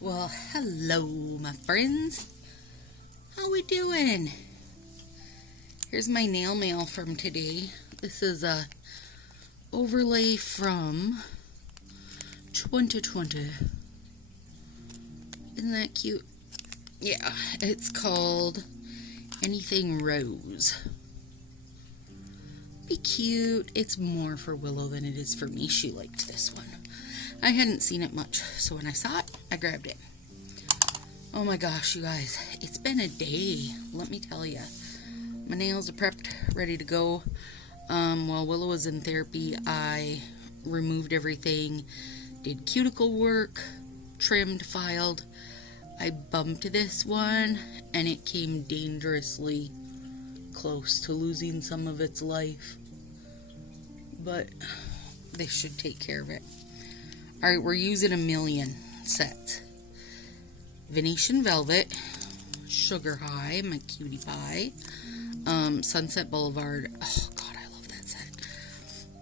Well, hello, my friends. How we doing? Here's my nail mail from today. This is a overlay from 2020. Isn't that cute? Yeah, it's called Anything Rose. Be cute. It's more for Willow than it is for me. She liked this one. I hadn't seen it much, so when I saw it, I grabbed it. Oh my gosh, you guys, it's been a day, let me tell you. My nails are prepped, ready to go. While Willow was in therapy, I removed everything, did cuticle work, trimmed, filed. I bumped this one, and it came dangerously close to losing some of its life. But they should take care of it. Alright, we're using 1,000,000 sets. Venetian Velvet, Sugar High, my cutie pie, Sunset Boulevard, oh god, I love that set.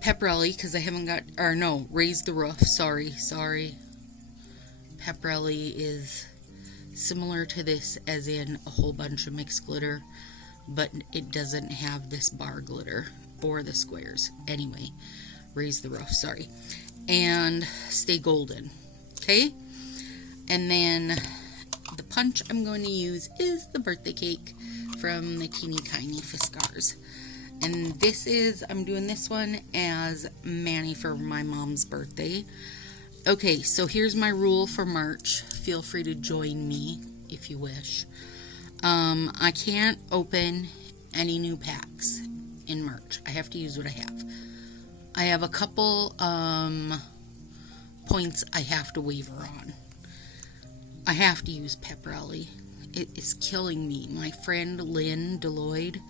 Pepperelli, because I haven't got, or no, Raise the Roof, sorry. Pepperelli is similar to this, as in a whole bunch of mixed glitter, but it doesn't have this bar glitter, or the squares. Anyway, Raise the Roof, sorry. And Stay Golden, okay? And then the punch I'm going to use is the birthday cake from the Teeny Tiny Fiskars. And this is, I'm doing this one as Manny for my mom's birthday. Okay, so here's my rule for March. Feel free to join me if you wish. I can't open any new packs in March. I have to use what I have. I have a couple points I have to waver on. I have to use Pepperelli. It is killing me. My friend Lynn Deloyd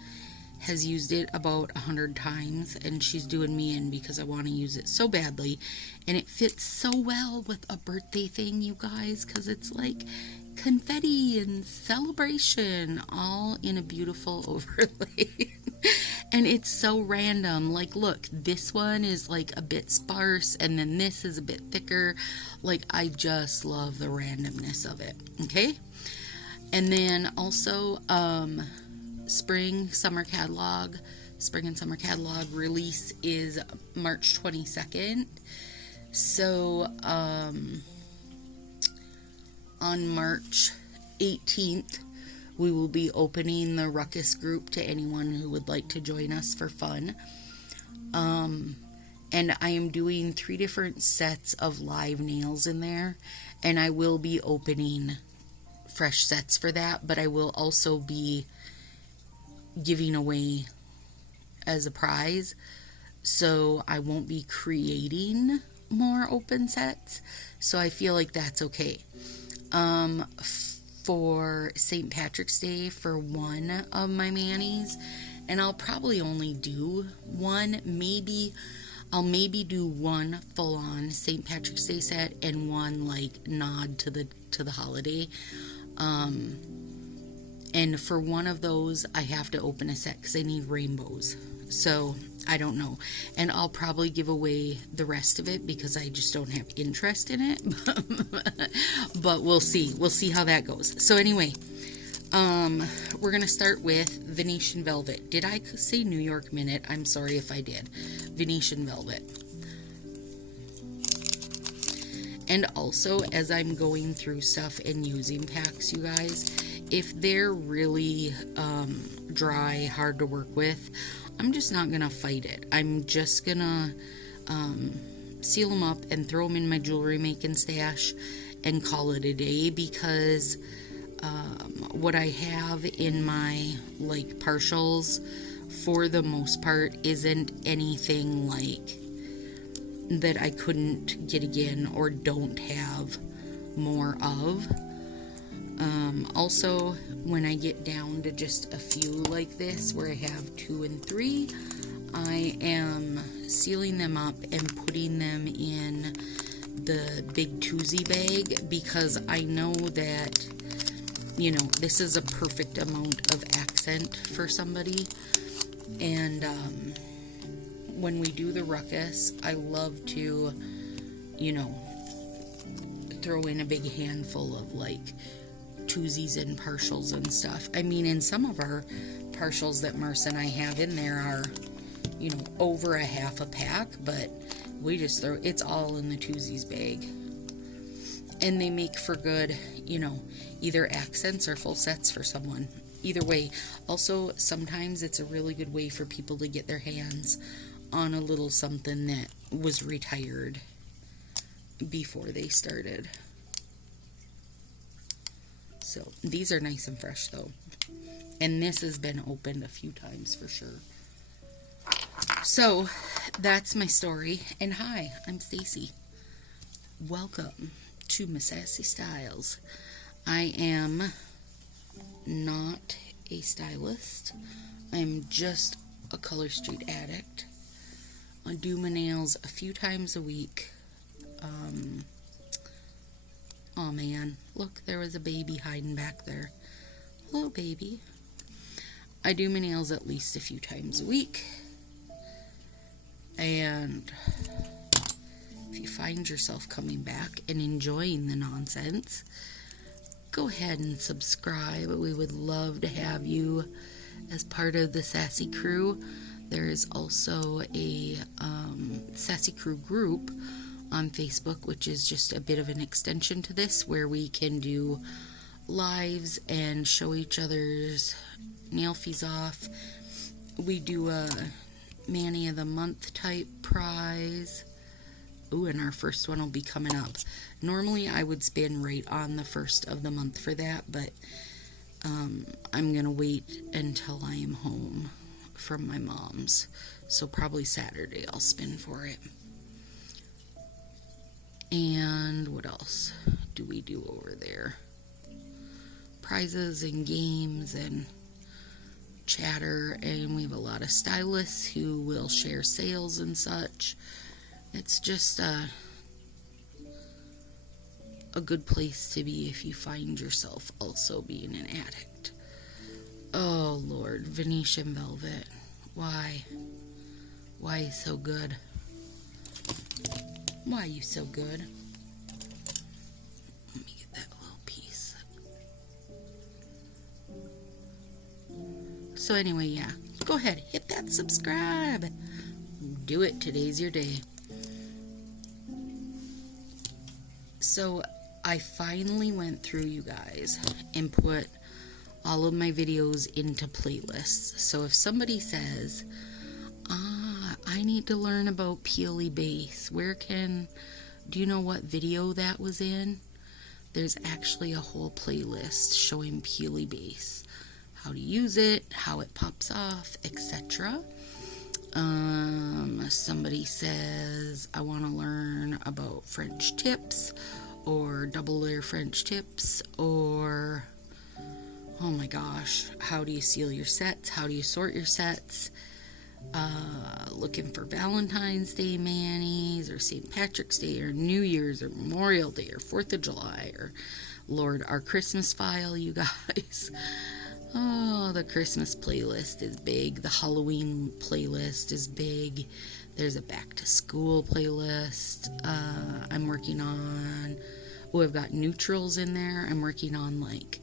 has used it about 100 times, and she's doing me in because I want to use it so badly. And it fits so well with a birthday thing, you guys, because it's like confetti and celebration all in a beautiful overlay. And it's so random. Like, look, this one is like a bit sparse, and then this is a bit thicker. Like, I just love the randomness of it. Okay? And then also, spring and summer catalog release is March 22nd. So, on March 18th, we will be opening the Ruckus group to anyone who would like to join us for fun. And I am doing 3 different sets of live nails in there. And I will be opening fresh sets for that. But I will also be giving away as a prize. So I won't be creating more open sets. So I feel like that's okay. For St. Patrick's Day for one of my manis, and I'll probably only do one, I'll maybe do one full-on St. Patrick's Day set and one like nod to the holiday. And for one of those I have to open a set because I need rainbows, so I don't know. And I'll probably give away the rest of it because I just don't have interest in it. But we'll see. We'll see how that goes. So anyway, we're going to start with Venetian Velvet. Did I say New York Minute? I'm sorry if I did. Venetian Velvet. And also, as I'm going through stuff and using packs, you guys, if they're really dry, hard to work with, I'm just not going to fight it. I'm just going to seal them up and throw them in my jewelry making stash and call it a day, because what I have in my like partials for the most part isn't anything like that I couldn't get again or don't have more of. Also, when I get down to just a few like this, where I have 2 and 3, I am sealing them up and putting them in the big twosie bag, because I know that, you know, this is a perfect amount of accent for somebody. And when we do the ruckus, I love to, you know, throw in a big handful of like twosies and partials and stuff. I mean, in some of our partials that Marcia and I have in there are, you know, over a half a pack, but we just throw, it's all in the twosies bag. And they make for good, you know, either accents or full sets for someone. Either way. Also, sometimes it's a really good way for people to get their hands on a little something that was retired before they started. So, these are nice and fresh though. And this has been opened a few times for sure. So, that's my story. And hi, I'm Stacy. Welcome to Miss Sassy Styles. I am not a stylist. I'm just a Color Street addict. I do my nails a few times a week. Oh man, look, there was a baby hiding back there. Hello, baby. I do my nails at least a few times a week. And if you find yourself coming back and enjoying the nonsense, go ahead and subscribe. We would love to have you as part of the Sassy crew. There is also a Sassy crew group on Facebook, which is just a bit of an extension to this, where we can do lives and show each other's nail fees off. We do a Manny of the Month type prize. Ooh, and our first one will be coming up. Normally I would spin right on the first of the month for that, but I'm gonna wait until I am home from my mom's. So probably Saturday I'll spin for it. And what else do we do over there? Prizes and games and chatter, and we have a lot of stylists who will share sales and such. It's just a good place to be if you find yourself also being an addict. Oh Lord, Venetian velvet. Why? Why so good? Why are you so good? Let me get that little piece. So anyway, yeah. Go ahead, hit that subscribe. Do it. Today's your day. So I finally went through, you guys, and put all of my videos into playlists. So if somebody says, I need to learn about peely base, do you know what video that was in? There's actually a whole playlist showing peely base, how to use it, how it pops off, etc. Somebody says, I want to learn about French tips, or double layer French tips, or, oh my gosh, how do you seal your sets, how do you sort your sets, looking for Valentine's Day manis, or St. Patrick's Day, or New Year's, or Memorial Day, or 4th of July, or Lord, our Christmas file, you guys. Oh, the Christmas playlist is big. The Halloween playlist is big. There's a back to school playlist. I'm working on, I've got neutrals in there. I'm working on like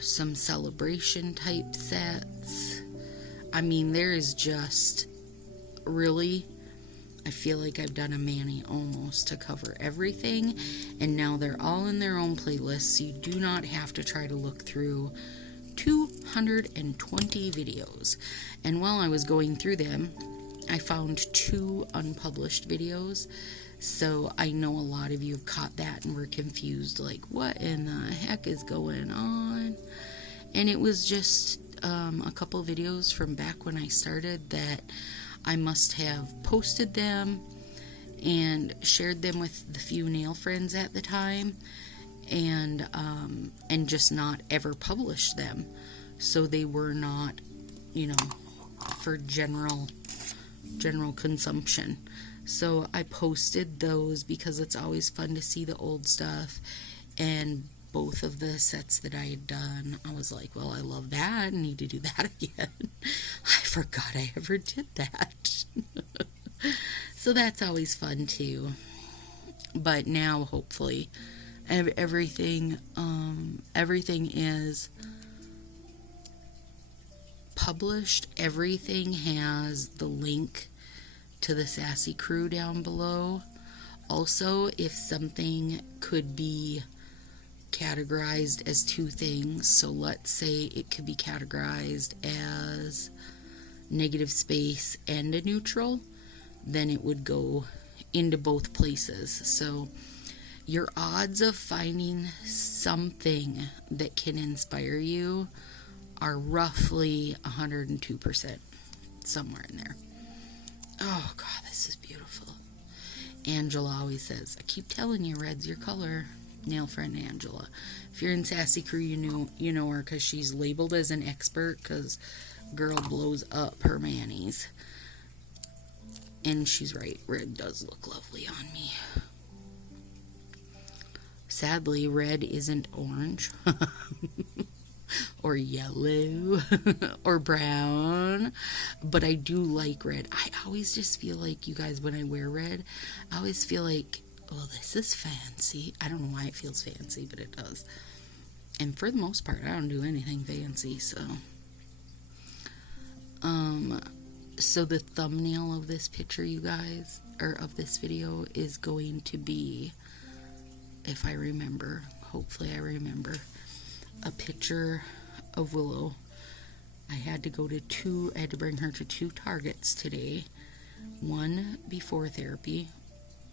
some celebration type sets. I mean, there is just really, I feel like I've done a mani almost to cover everything, and now they're all in their own playlists, so you do not have to try to look through 220 videos. And while I was going through them, I found 2 unpublished videos, so I know a lot of you have caught that and were confused, like, what in the heck is going on? And it was just a couple videos from back when I started that I must have posted them and shared them with the few nail friends at the time, and just not ever published them. So they were not, you know, for general consumption. So I posted those because it's always fun to see the old stuff, and both of the sets that I had done, I was like, well, I love that, I need to do that again. I forgot I ever did that. So that's always fun too. But now, hopefully, everything is published. Everything has the link to the Sassy crew down below. Also, if something could be categorized as two things, so let's say it could be categorized as negative space and a neutral, then it would go into both places. So your odds of finding something that can inspire you are roughly 102%, somewhere in there. Oh God, this is beautiful. Angela always says, I keep telling you, red's your color. Nail friend Angela. If you're in Sassy Crew, you know her because she's labeled as an expert, because girl blows up her manis. And she's right, red does look lovely on me. Sadly, red isn't orange or yellow or brown, but I do like red. I always just feel like, you guys, when I wear red, I always feel like, oh, this is fancy. I don't know why it feels fancy, but it does. And for the most part, I don't do anything fancy, so. So the thumbnail of this picture, you guys, or of this video, is going to be, if I remember, hopefully I remember, a picture of Willow. I had to bring her to 2 Targets today. One before therapy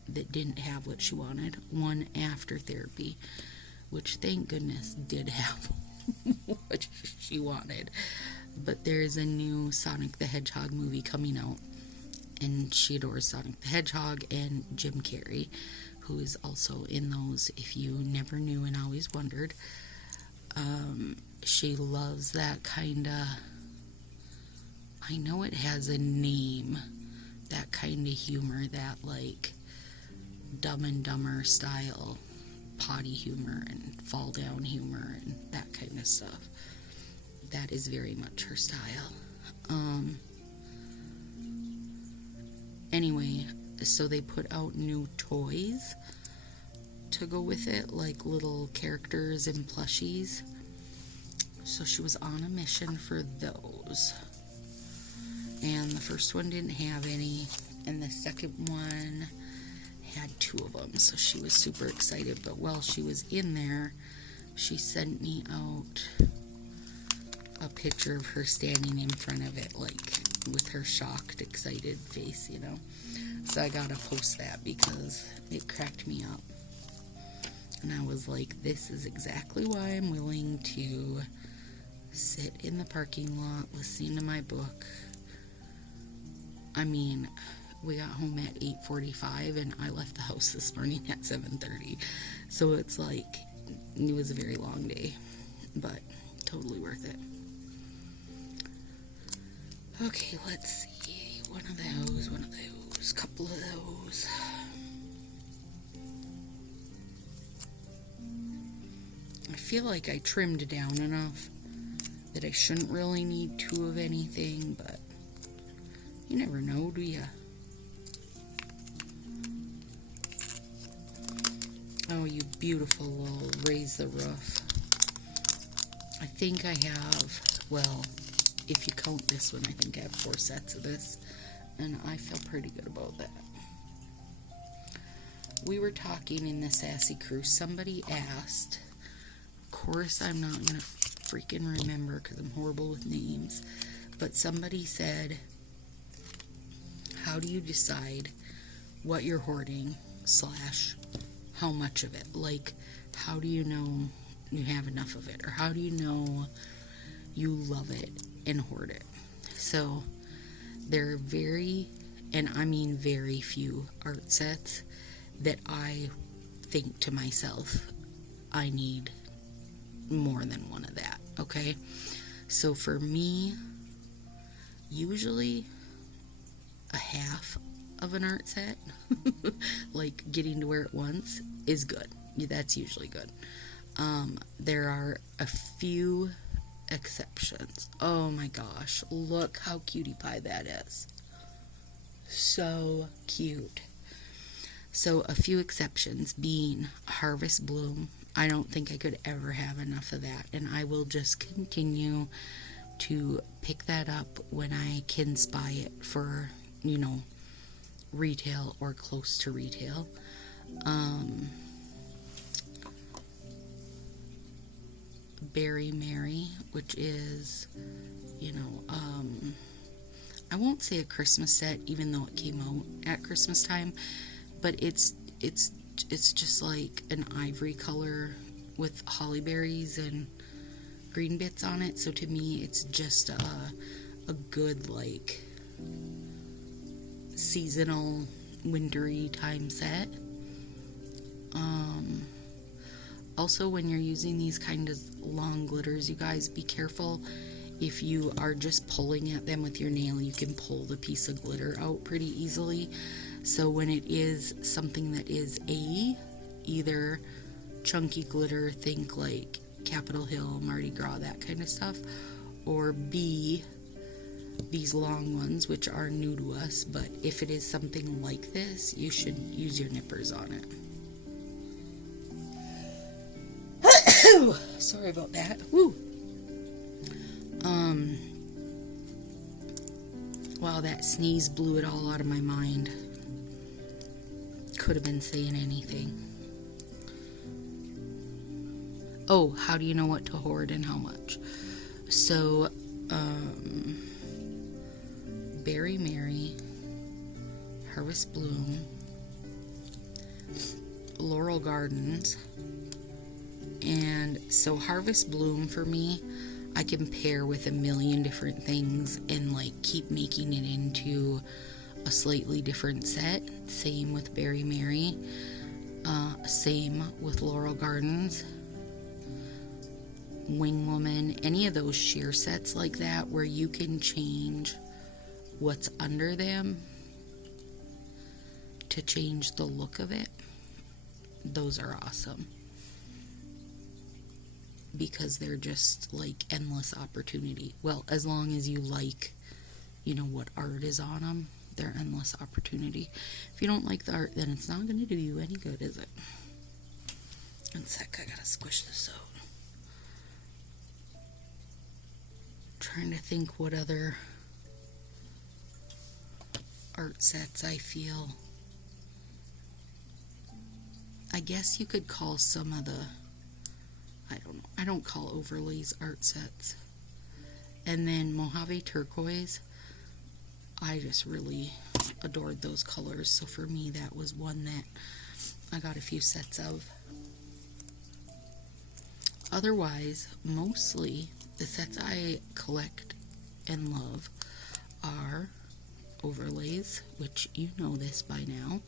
that didn't have what she wanted. One after therapy, which thank goodness did have what she wanted. But there's a new Sonic the Hedgehog movie coming out, and she adores Sonic the Hedgehog and Jim Carrey, who is also in those, if you never knew and always wondered. She loves that kind of, I know it has a name, that kind of humor, that like Dumb and Dumber style potty humor and fall down humor and that kind of stuff. That is very much her style. Anyway, so they put out new toys to go with it, like little characters and plushies. So she was on a mission for those. And the first one didn't have any, and the second one had 2 of them. So she was super excited. But while she was in there, she sent me out a picture of her standing in front of it, like with her shocked, excited face, you know. So I gotta post that because it cracked me up. And I was like, this is exactly why I'm willing to sit in the parking lot listening to my book. I mean, we got home at 8:45 and I left the house this morning at 7:30. So it's like, it was a very long day, but totally worth it. Okay, let's see. One of those, couple of those. I feel like I trimmed down enough that I shouldn't really need 2 of anything, but you never know, do ya? Oh, you beautiful little raise the roof. I think I have, well, if you count this one, I think I have 4 sets of this, and I feel pretty good about that. We were talking in the Sassy Crew, somebody asked, of course I'm not going to freaking remember because I'm horrible with names, but somebody said, how do you decide what you're hoarding / how much of it? Like, how do you know you have enough of it? Or how do you know you love it and hoard it? So there are very, and I mean very few art sets that I think to myself, I need more than one of that, okay? So for me, usually a half of an art set, like getting to wear it once, is good. That's usually good. There are a few exceptions. Oh my gosh, look how cutie pie that is. So cute. So a few exceptions being Harvest Bloom. I don't think I could ever have enough of that, and I will just continue to pick that up when I can spy it for, retail or close to retail. Berry Mary, which is, I won't say a Christmas set, even though it came out at Christmas time, but it's just like an ivory color with holly berries and green bits on it. So to me, it's just a good, like, seasonal, wintry time set. Also, when you're using these kind of long glitters, you guys, be careful. If you are just pulling at them with your nail, you can pull the piece of glitter out pretty easily. So when it is something that is either chunky glitter, think like Capitol Hill, Mardi Gras, that kind of stuff, or B, these long ones, which are new to us, but if it is something like this, you should use your nippers on it. Sorry about that. Woo. Wow, that sneeze blew it all out of my mind. Could have been saying anything. Oh, how do you know what to hoard and how much? So, Berry Mary, Harvest Bloom, Laurel Gardens, and so Harvest Bloom for me, I can pair with a million different things and like keep making it into a slightly different set. Same with Berry Mary, same with Laurel Gardens, Wing Woman, any of those sheer sets like that where you can change what's under them to change the look of it. Those are awesome because they're just like endless opportunity. Well, as long as you like, what art is on them, they're endless opportunity. If you don't like the art, then it's not going to do you any good, is it? One sec, I gotta squish this out. Trying to think what other art sets I feel. I guess you could call some of the, I don't know, I don't call overlays art sets. And then Mojave Turquoise, I just really adored those colors. So for me, that was one that I got a few sets of. Otherwise, mostly the sets I collect and love are overlays, which you know this by now,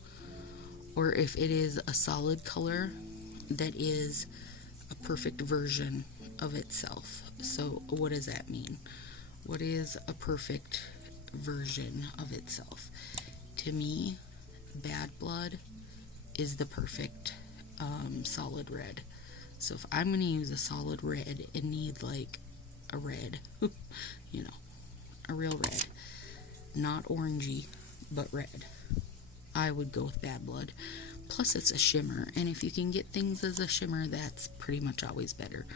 or if it is a solid color that is a perfect version of itself. So what does that mean? What is a perfect version of itself? To me, Bad Blood is the perfect solid red. So if I'm going to use a solid red and need like a red, a real red, not orangey, but red, I would go with Bad Blood. Plus it's a shimmer, and if you can get things as a shimmer, that's pretty much always better.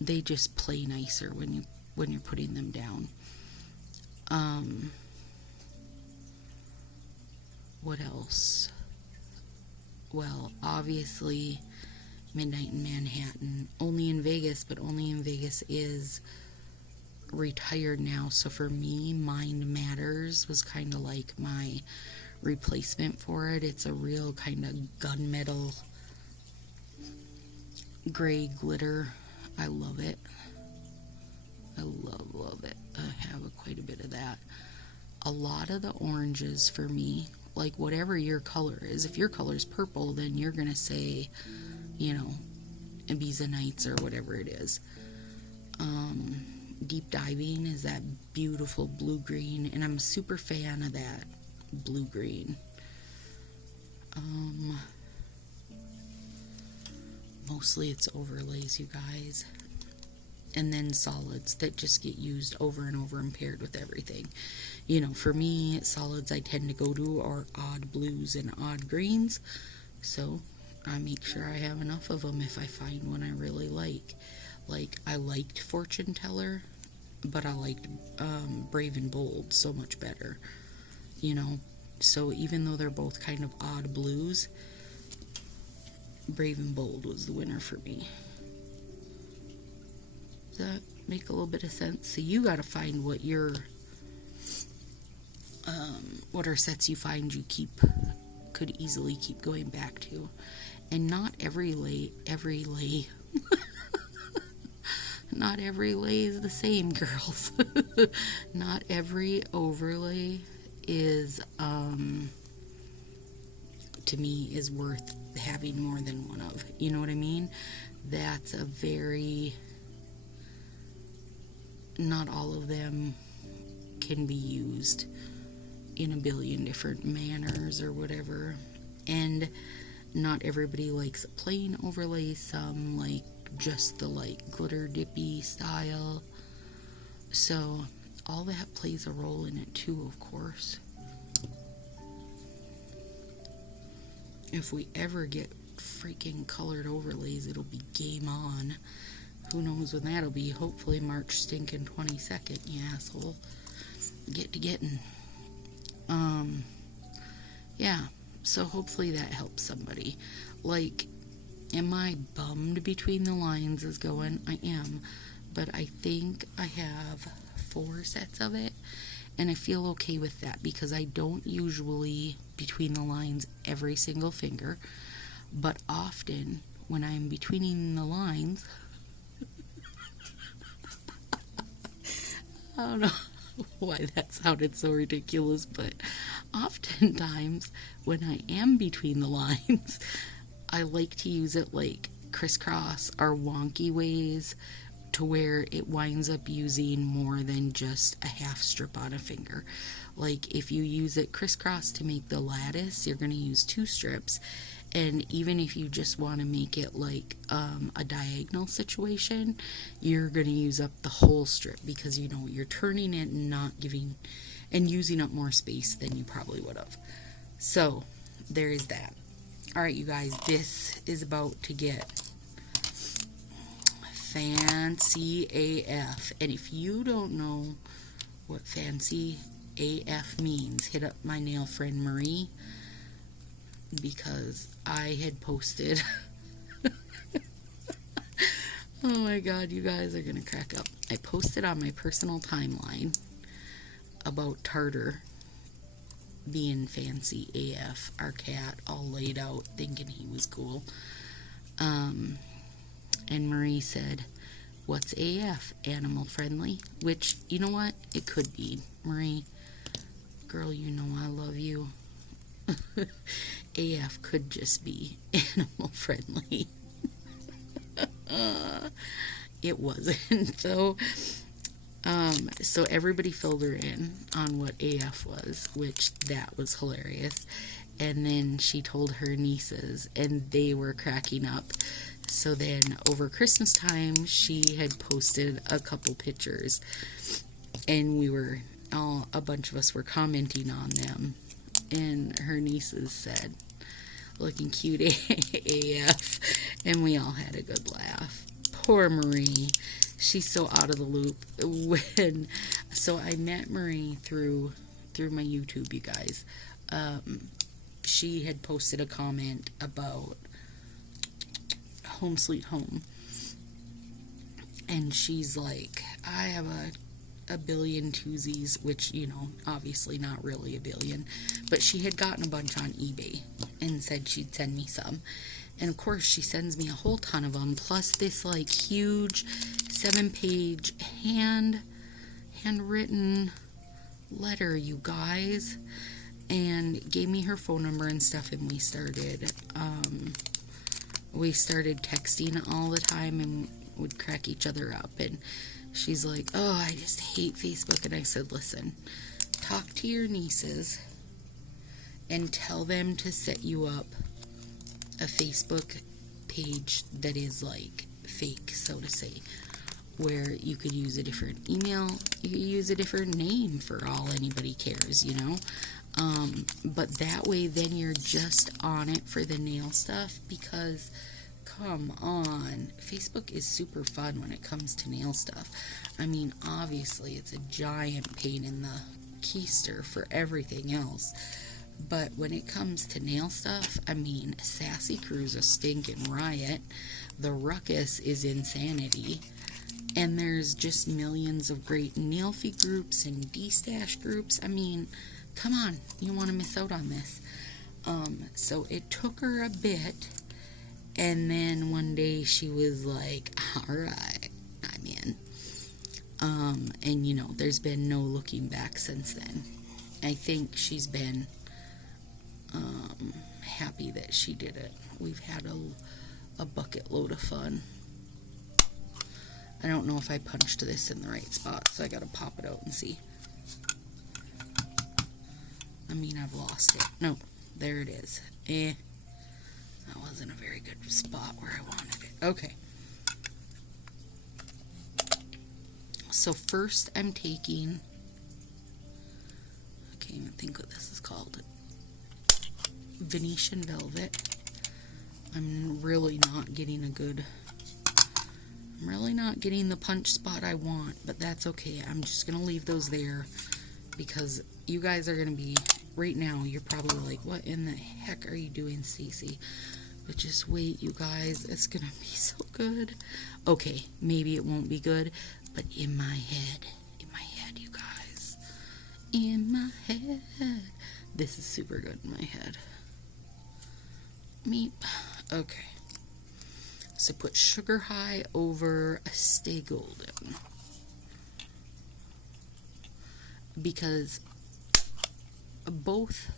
They just play nicer when you're putting them down. What else? Well, obviously Midnight in Manhattan. Only in Vegas, but Only in Vegas is retired now. So for me, Mind Matters was kind of like my replacement for it. It's a real kind of gunmetal gray glitter. I love it. I love it. I have quite a bit of that. A lot of the oranges for me, like whatever your color is, if your color is purple, then you're going to say, Ibiza Nights or whatever it is. Deep Diving is that beautiful blue-green, and I'm a super fan of that blue-green. Mostly it's overlays, you guys. and then solids that just get used over and over and paired with everything. You know, for me, solids I tend to go to are odd blues and odd greens, so I make sure I have enough of them if I find one I really like. Like, I liked Fortune Teller, but I liked Brave and Bold so much better, you know. So even though they're both kind of odd blues, Brave and Bold was the winner for me. Does that make a little bit of sense? So you got to find what your what are sets you find you could easily keep going back to. And not every lay not every lay is the same, girls. Not every overlay is to me is worth having more than one of. You know what I mean? That's a very, not all of them can be used in a billion different manners or whatever. And not everybody likes a plain overlay. Some like just the like glitter dippy style. So all that plays a role in it too, of course. If we ever get freaking colored overlays, it'll be game on. Who knows when that'll be? Hopefully March stinking 22nd, you asshole. Get to getting. Yeah, so hopefully that helps somebody. Like, am I bummed between the lines is going? I am, but I think I have 4 sets of it, and I feel okay with that because I don't usually between the lines every single finger, but often when I'm betweening the lines, I don't know why that sounded so ridiculous, but oftentimes when I am between the lines, I like to use it like crisscross or wonky ways to where it winds up using more than just a half strip on a finger. Like if you use it crisscross to make the lattice, you're going to use 2 strips. And even if you just want to make it like a diagonal situation, you're going to use up the whole strip because, you know, you're turning it and not giving and using up more space than you probably would have. So there is that. All right, you guys, this is about to get fancy AF. And if you don't know what fancy AF means, hit up my nail friend Marie, because I had posted oh my god, you guys are gonna crack up. I posted on my personal timeline about Tartar being fancy AF, our cat, all laid out thinking he was cool. And Marie said, what's AF? Animal friendly? Which, you know what? It could be. Marie, girl, you know I love you. AF could just be animal friendly. It wasn't. So everybody filled her in on what AF was, which that was hilarious. And then she told her nieces, and they were cracking up. So then over Christmas time, she had posted a couple pictures, and a bunch of us were commenting on them. And her nieces said, looking cute AF, and we all had a good laugh. Poor Marie. She's so out of the loop. So I met Marie through my YouTube, you guys. She had posted a comment about Home Sweet Home, and she's like, I have a billion twosies, which, you know, obviously not really a billion, but she had gotten a bunch on eBay and said she'd send me some. And of course she sends me a whole ton of them, plus this like huge 7-page handwritten letter, you guys, and gave me her phone number and stuff, and we started texting all the time and would crack each other up. And she's like, oh, I just hate Facebook. And I said, listen, talk to your nieces and tell them to set you up a Facebook page that is like fake, so to say, where you could use a different email, you could use a different name for all anybody cares, you know. But that way then you're just on it for the nail stuff, because come on, Facebook is super fun when it comes to nail stuff. I mean, obviously it's a giant pain in the keister for everything else, but when it comes to nail stuff, I mean, Sassy Crew's a stinking riot. The ruckus is insanity. And there's just millions of great nailfy groups and D-stash groups. I mean, come on, you want to miss out on this. So it took her a bit, and then one day she was like, alright, I'm in. And you know, there's been no looking back since then. I think she's been happy that she did it. We've had a bucket load of fun. I don't know if I punched this in the right spot, so I gotta pop it out and see. I mean, I've lost it. No, there it is. That wasn't a very good spot where I wanted it. Okay. So first I'm taking, I can't even think what this is called, Venetian Velvet. I'm really not getting the punch spot I want, but that's okay. I'm just going to leave those there, because you guys are going to be, right now, you're probably like, what in the heck are you doing, Stacy? But just wait, you guys, it's going to be so good. Okay, maybe it won't be good, but in my head, you guys, in my head, this is super good in my head. Meep. Okay. So put Sugar High over Stay Golden, because both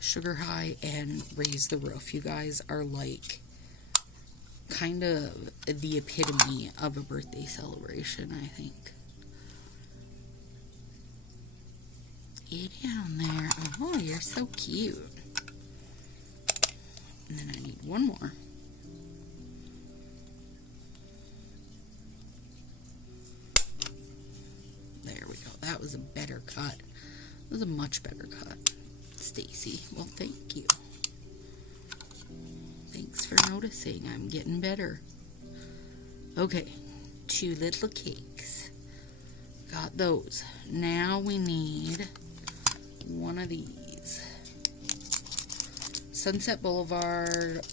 Sugar High and Raise the Roof, you guys, are like kind of the epitome of a birthday celebration, I think. Get down there. Oh, you're so cute. And then I need one more. There we go. That was a better cut. It was a much better cut, Stacy. Well, thank you. Thanks for noticing. I'm getting better. Okay, 2 little cakes. Got those. Now we need one of these. Sunset Boulevard,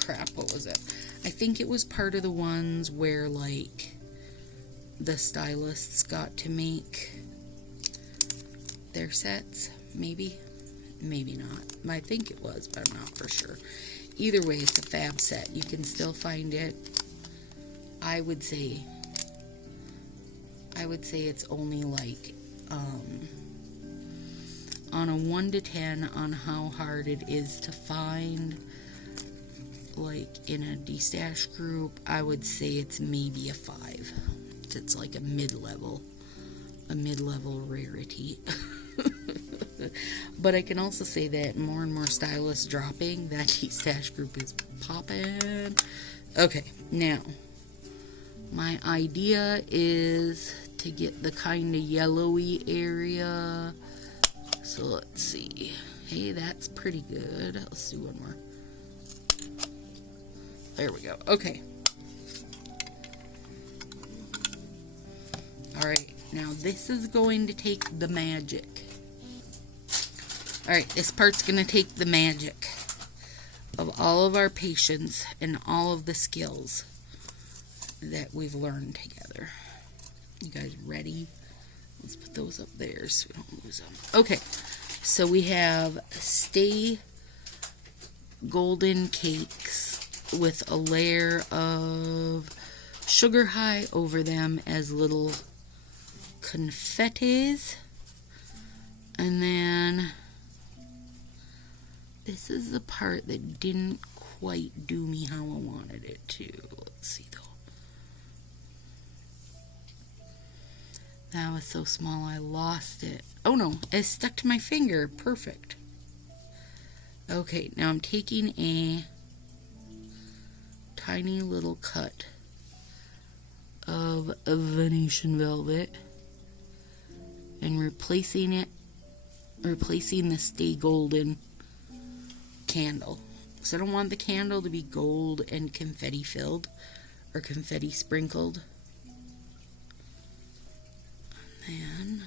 crap, what was it? I think it was part of the ones where, like, the stylists got to make their sets, maybe not. I think it was, but I'm not for sure. Either way, it's a fab set. You can still find it. I would say it's only like on a 1 to 10 on how hard it is to find, like in a D-stash group, I would say it's maybe a 5. It's like a mid-level rarity. But I can also say that more and more stylists dropping, that D-stash group is popping. Okay, now my idea is to get the kind of yellowy area. So let's see. Hey, that's pretty good. Let's do one more. There we go. Okay. Alright, now this is going to take the magic. Alright, this part's going to take the magic of all of our patience and all of the skills that we've learned together. You guys ready? Let's put those up there so we don't lose them. Okay, so we have Stay Golden cakes with a layer of Sugar High over them as little confettis. And then this is the part that didn't quite do me how I wanted it to. Let's see though. That was so small I lost it. Oh no, it stuck to my finger. Perfect. Okay, now I'm taking a tiny little cut of a Venetian velvet and replacing the Stay Golden candle. So I don't want the candle to be gold and confetti filled or confetti sprinkled. And then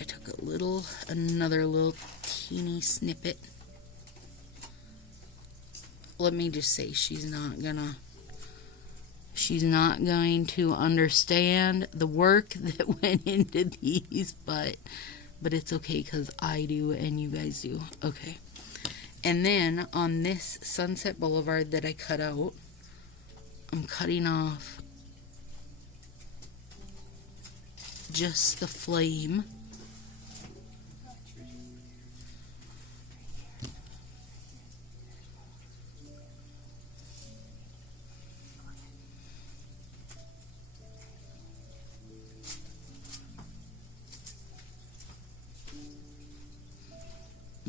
I took another little teeny snippet. Let me just say, she's not going to understand the work that went into these, but it's okay because I do and you guys do. Okay. And then on this Sunset Boulevard that I cut out, I'm cutting off just the flame.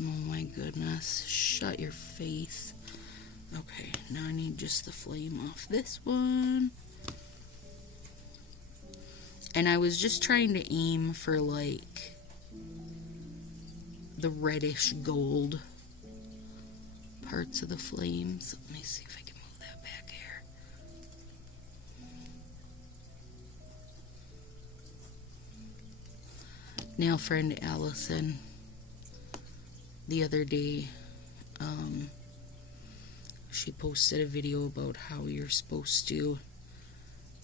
Oh my goodness, shut your face. Okay, now I need just the flame off this one. And I was just trying to aim for like the reddish gold parts of the flames. Let me see if I can move that back here. Nail friend Allison, the other day, she posted a video about how you're supposed to,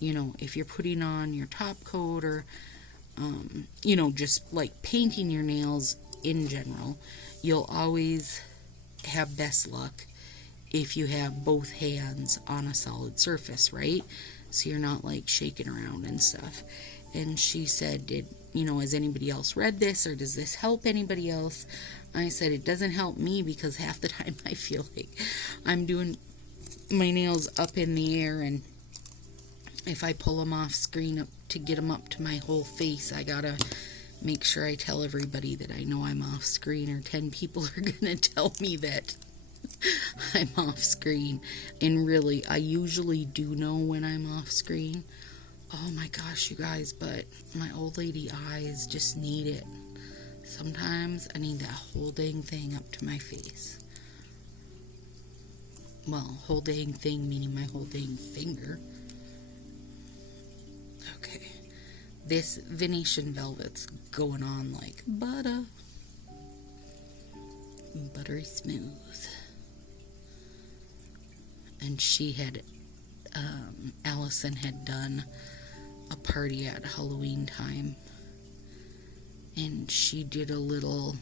you know, if you're putting on your top coat or, you know, just like painting your nails in general, you'll always have best luck if you have both hands on a solid surface, right? So you're not like shaking around and stuff. And she said, you know, has anybody else read this, or does this help anybody else? I said, it doesn't help me because half the time I feel like I'm doing my nails up in the air, and if I pull them off screen up to get them up to my whole face, I gotta make sure I tell everybody that I know I'm off screen, or 10 people are gonna tell me that I'm off screen. And really, I usually do know when I'm off screen. Oh my gosh, you guys, but my old lady eyes just need it. Sometimes I need that whole dang thing up to my face. Well, whole dang thing meaning my whole dang finger. Okay. This Venetian velvet's going on like butter. Buttery smooth. And she had, Allison had done a party at Halloween time, and she did a little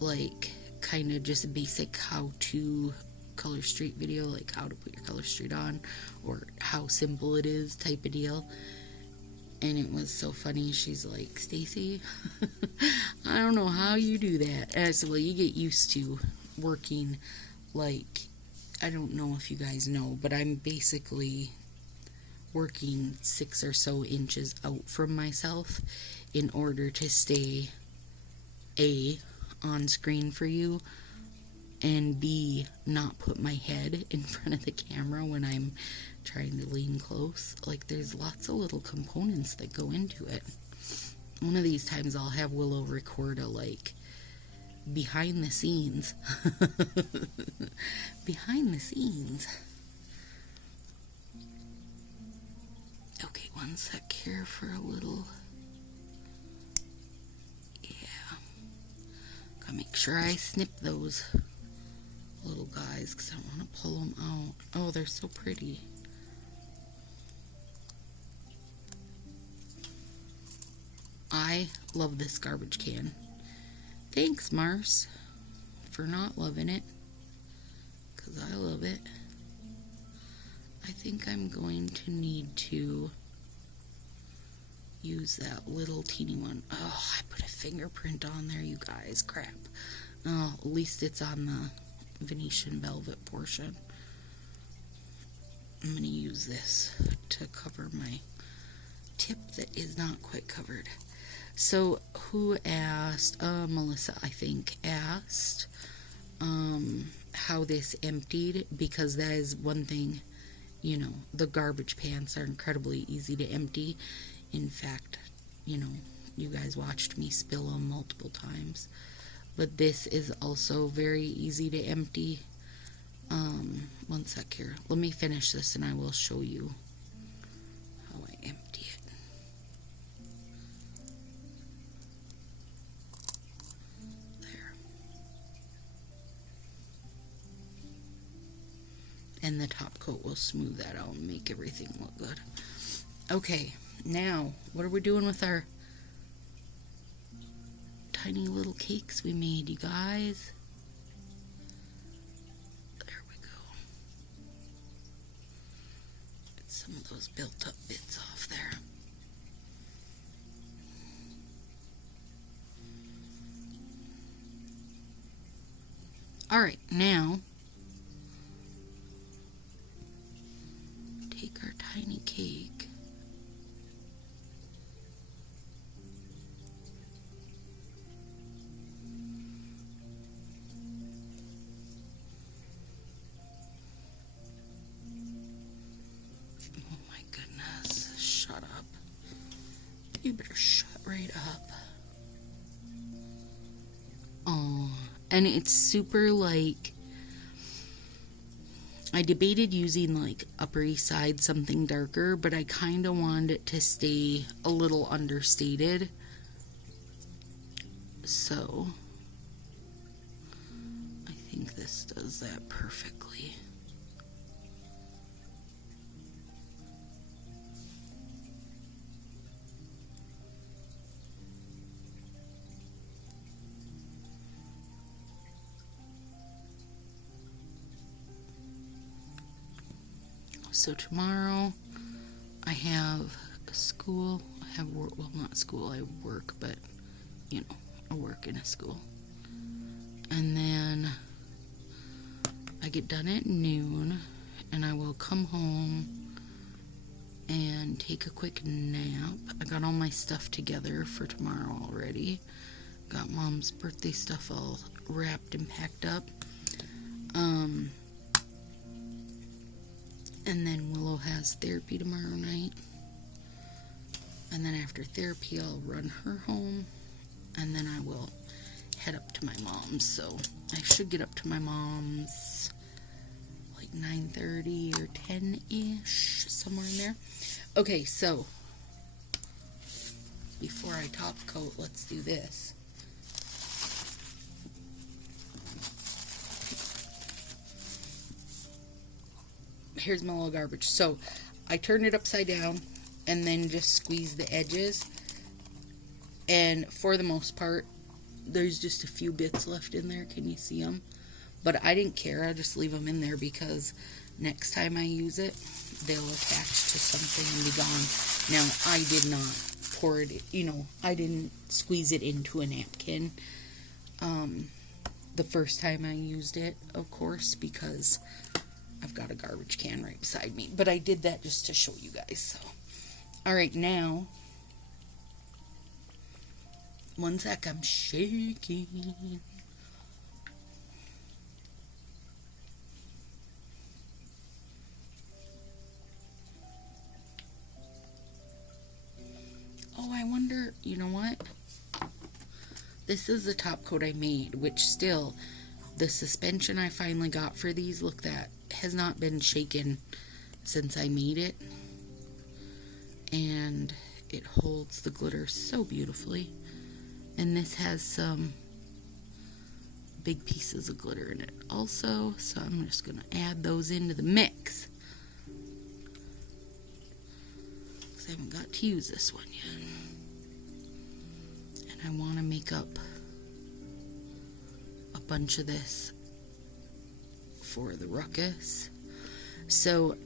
like kind of just a basic how to color street video, like how to put your color street on or how simple it is type of deal. And it was so funny. She's like, Stacy, I don't know how you do that. And I said, well, you get used to working, like, I don't know if you guys know, but I'm basically working 6 or so inches out from myself in order to stay A, on screen for you, and B, not put my head in front of the camera when I'm trying to lean close. Like, there's lots of little components that go into it. One of these times I'll have Willow record a, like, behind the scenes. Behind the scenes. Okay, one sec here for a little. Yeah. Gotta make sure I snip those little guys because I don't want to pull them out. Oh, they're so pretty. I love this garbage can. Thanks, Mars, for not loving it, because I love it. I think I'm going to need to use that little teeny one. Oh, I put a fingerprint on there, you guys. Crap. Oh, at least it's on the Venetian velvet portion. I'm going to use this to cover my tip that is not quite covered. So, who asked? Melissa, I think, asked how this emptied, because that is one thing, you know, the garbage pans are incredibly easy to empty. In fact, you know, you guys watched me spill them multiple times. But this is also very easy to empty. One sec here. Let me finish this and I will show you how I empty it. There. And the top coat will smooth that out and make everything look good. Okay, now, what are we doing with our tiny little cakes we made, you guys? There we go. Get some of those built up bits off there. Alright, now take our tiny cake. You better shut right up. Oh, and it's super like, I debated using like Upper East Side, something darker, but I kind of wanted it to stay a little understated. So, I think this does that perfectly. So tomorrow I have a school. I have work, well, not school, I work, but you know, I work in a school. And then I get done at noon and I will come home and take a quick nap. I got all my stuff together for tomorrow already. Got Mom's birthday stuff all wrapped and packed up. And then Willow has therapy tomorrow night. And then after therapy, I'll run her home. And then I will head up to my mom's. So I should get up to my mom's like 9:30 or 10-ish, somewhere in there. Okay, so before I top coat, let's do this. Here's my little garbage. So I turned it upside down and then just squeeze the edges, and for the most part there's just a few bits left in there. Can you see them? But I didn't care. I just leave them in there because next time I use it they'll attach to something and be gone. Now I did not pour it, you know, I didn't squeeze it into a napkin the first time I used it, of course, because I've got a garbage can right beside me. But I did that just to show you guys. So, alright, now, one sec, I'm shaking. Oh, I wonder, you know what? This is the top coat I made, which still, the suspension I finally got for these, look, that has not been shaken since I made it. And it holds the glitter so beautifully. And this has some big pieces of glitter in it also, so I'm just going to add those into the mix. Because I haven't got to use this one yet. And I want to make up a bunch of this for the ruckus. So,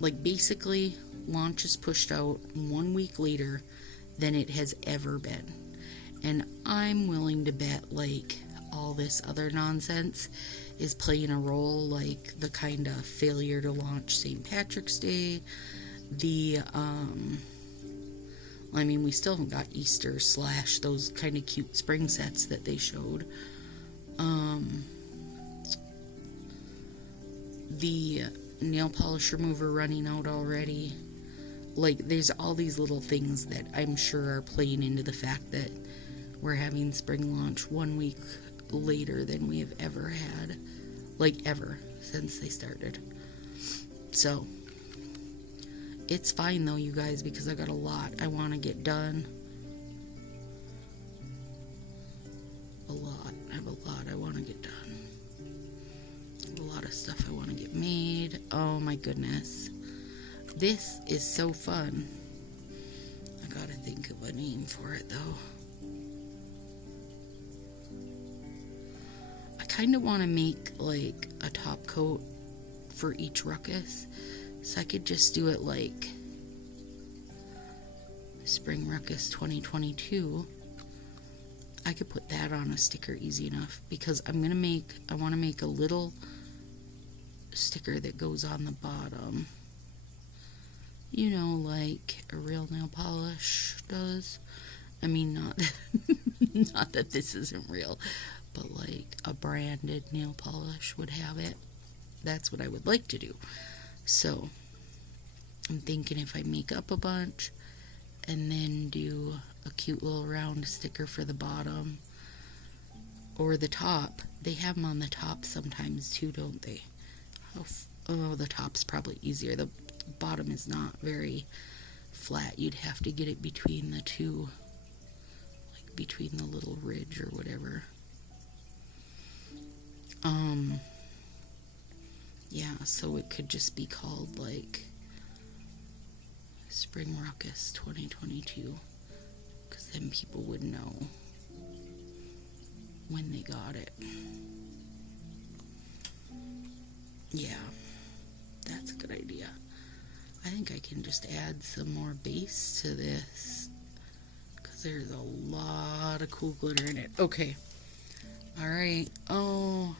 like, basically, launch is pushed out 1 week later than it has ever been. And I'm willing to bet, like, all this other nonsense is playing a role, like the kind of failure to launch St. Patrick's Day, the, I mean, we still haven't got Easter / those kind of cute spring sets that they showed. the nail polish remover running out already. Like, there's all these little things that I'm sure are playing into the fact that we're having spring launch 1 week later than we have ever had. Like, ever, since they started. So, it's fine though, you guys, because I got a lot I want to get done. I have a lot I want to get done. A lot of stuff I want to get made. Oh my goodness. This is so fun. I gotta think of a name for it though. I kind of want to make like a top coat for each ruckus. So I could just do it like Spring Ruckus 2022. I could put that on a sticker easy enough, because I want to make a little sticker that goes on the bottom. You know, like a real nail polish does. I mean, not that this isn't real, but like a branded nail polish would have it. That's what I would like to do. So, I'm thinking if I make up a bunch and then do a cute little round sticker for the bottom or the top. They have them on the top sometimes too, don't they? Oh, the top's probably easier. The bottom is not very flat. You'd have to get it between the two, like between the little ridge or whatever. Yeah, so it could just be called like Spring Ruckus 2022, because then people would know when they got it. Yeah, that's a good idea. I think I can just add some more base to this, because there's a lot of cool glitter in it. Okay. Alright. Oh,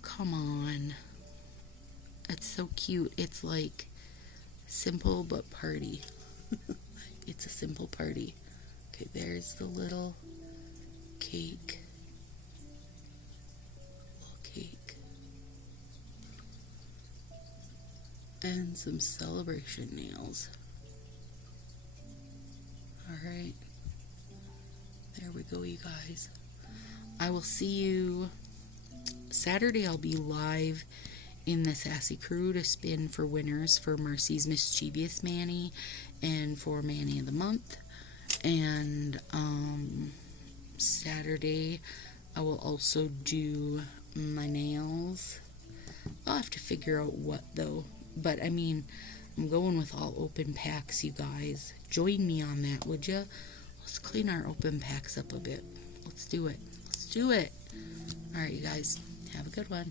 come on. It's so cute. It's like simple but party. It's a simple party. Okay, there's the little cake. And some celebration nails. Alright. There we go, you guys. I will see you Saturday. I'll be live in the Sassy crew to spin for winners for Mercy's Mischievous Manny and for Manny of the Month. And Saturday I will also do my nails. I'll have to figure out what though. But I mean, I'm going with all open packs, you guys. Join me on that, would you? Let's clean our open packs up a bit. Let's do it. Let's do it. Alright, you guys. Have a good one.